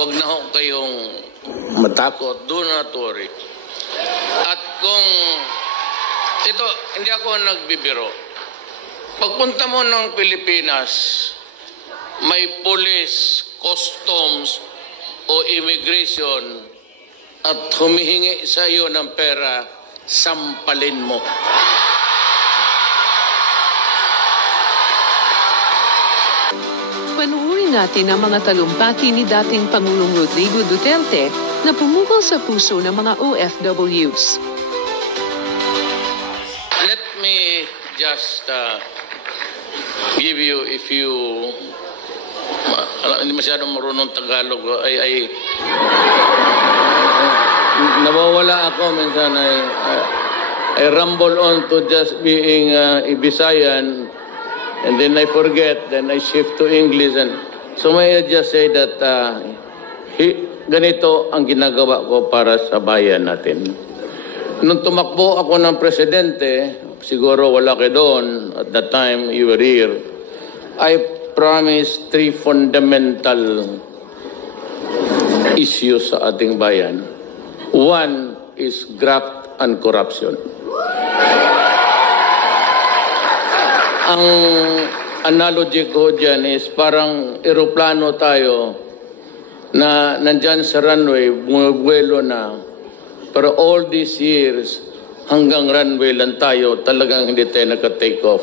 Huwag na ho kayong matakot. Do not worry. At kung ito, hindi ako nagbibiro. Pagpunta mo ng Pilipinas, may police, customs, o immigration at humihingi sa iyo ng pera, sampalin mo. Panuorin natin ang mga talumpati ni dating Pangulong Rodrigo Duterte na pumukol sa puso ng mga OFWs. Let me just give you, if you hindi masyadong marunong Tagalog, nawawala ako minsan. I rumble on to just being a Visayan, and then I forget, then I shift to English. And so may I just say that ganito ang ginagawa ko para sa bayan natin. Nung tumakbo ako ng presidente, siguro wala kayo doon, at that time you were here, I promised 3 fundamental issues sa ating bayan. One is graft and corruption. Ang analogy ko dyan is parang eroplano tayo na nandyan sa runway, bumubuelo na. Pero all these years, hanggang runway lang tayo, talagang hindi tayo naka-take off.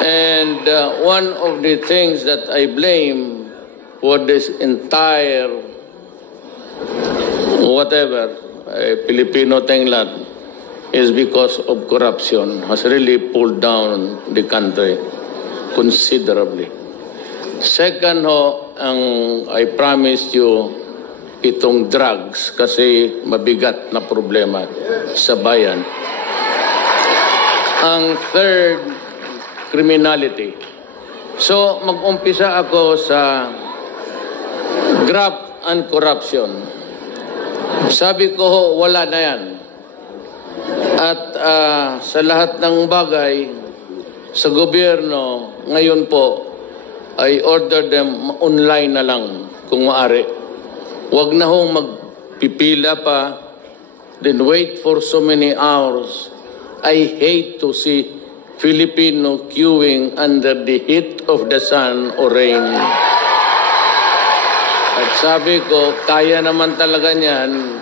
And one of the things that I blame for this entire whatever, Filipino thing lahat, is because of corruption has really pulled down the country considerably. Second I promised you itong drugs kasi mabigat na problema sa bayan. Ang third, criminality. So, mag-umpisa ako sa graft and corruption. Sabi ko, wala na yan. At sa lahat ng bagay, sa gobyerno, ngayon po, I order them online na lang kung maaari. Huwag na hong magpipila pa, then wait for so many hours. I hate to see Filipino queuing under the heat of the sun or rain. At sabi ko, kaya naman talaga niyan.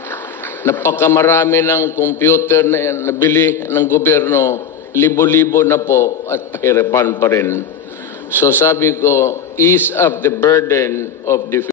Napakamarami ng computer na nabili ng gobyerno, libo-libo na po at pahirapan pa rin. So sabi ko, ease up the burden of the